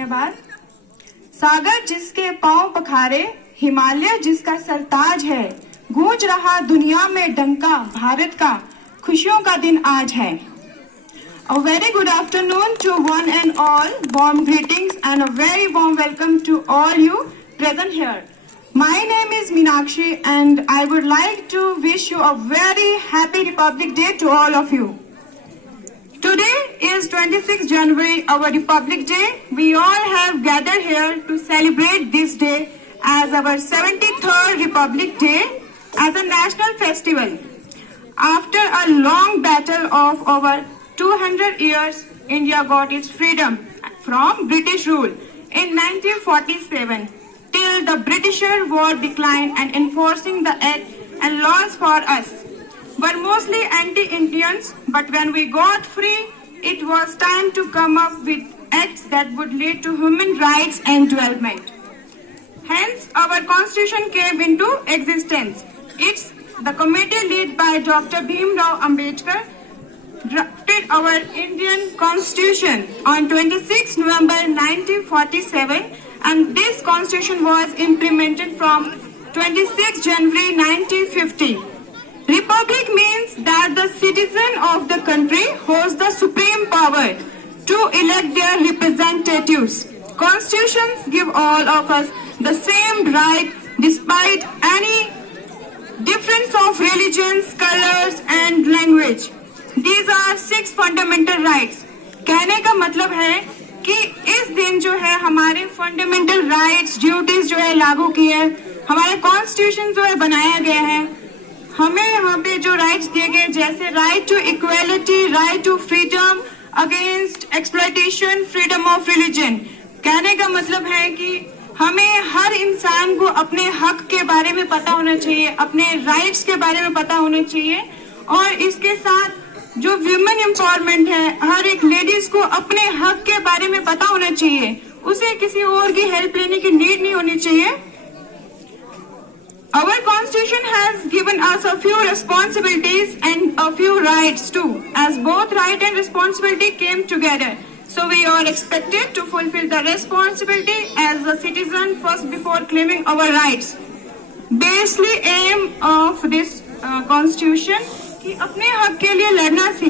धन्यवाद। सागर जिसके पांव पखारे, हिमालय जिसका सरताज है, गूंज रहा दुनिया में डंका भारत का, खुशियों का दिन आज है। A very good afternoon to one and all. Warm greetings and a very warm welcome to all you present here. My name is Meenakshi and I would like to wish you a very happy Republic Day to all of you. Today is 26th January, our Republic Day. We all have gathered here to celebrate this day as our 73rd Republic Day as a national festival. After a long battle of over 200 years, India got its freedom from British rule in 1947 till the Britisher war declined and enforcing the act and laws for us were mostly anti-Indians, but when we got free, it was time to come up with acts that would lead to human rights and development. Hence, our constitution came into existence. It's the committee led by Dr. Bhimrao Ambedkar drafted our Indian Constitution on 26 November 1947, and this Constitution was implemented from 26 January 1950. Republic means that the citizen of the country holds the supreme power to elect their representatives. Constitutions give all of us the same right despite any difference of religions, colors and language. These are 6 fundamental rights. कहने का मतलब है कि इस दिन जो है हमारे फंडामेंटल राइट्स, ड्यूटीज जो है लागू किए हैं, हमारे कॉन्स्टिट्यूशन जो है बनाया गया है, हमें यहाँ पे जो राइट्स दिए गए जैसे right to equality, right to freedom against exploitation, freedom of religion. कहने का मतलब है कि हमें हर इंसान को अपने हक के बारे में पता होना चाहिए, अपने राइट्स के बारे में पता होना चाहिए, और इसके साथ जो विमेन एम्पावरमेंट है, हर एक लेडीज को अपने हक के बारे में पता होना चाहिए, उसे किसी और की हेल्प लेने की नीड नहीं होनी चाहिए। Our constitution has given us a few responsibilities and a few rights too, as both right and responsibility came together. So we are expected to fulfill the responsibility as a citizen first before claiming our rights. Basically aim of this constitution कि अपने हक के लिए लड़ना सीखें।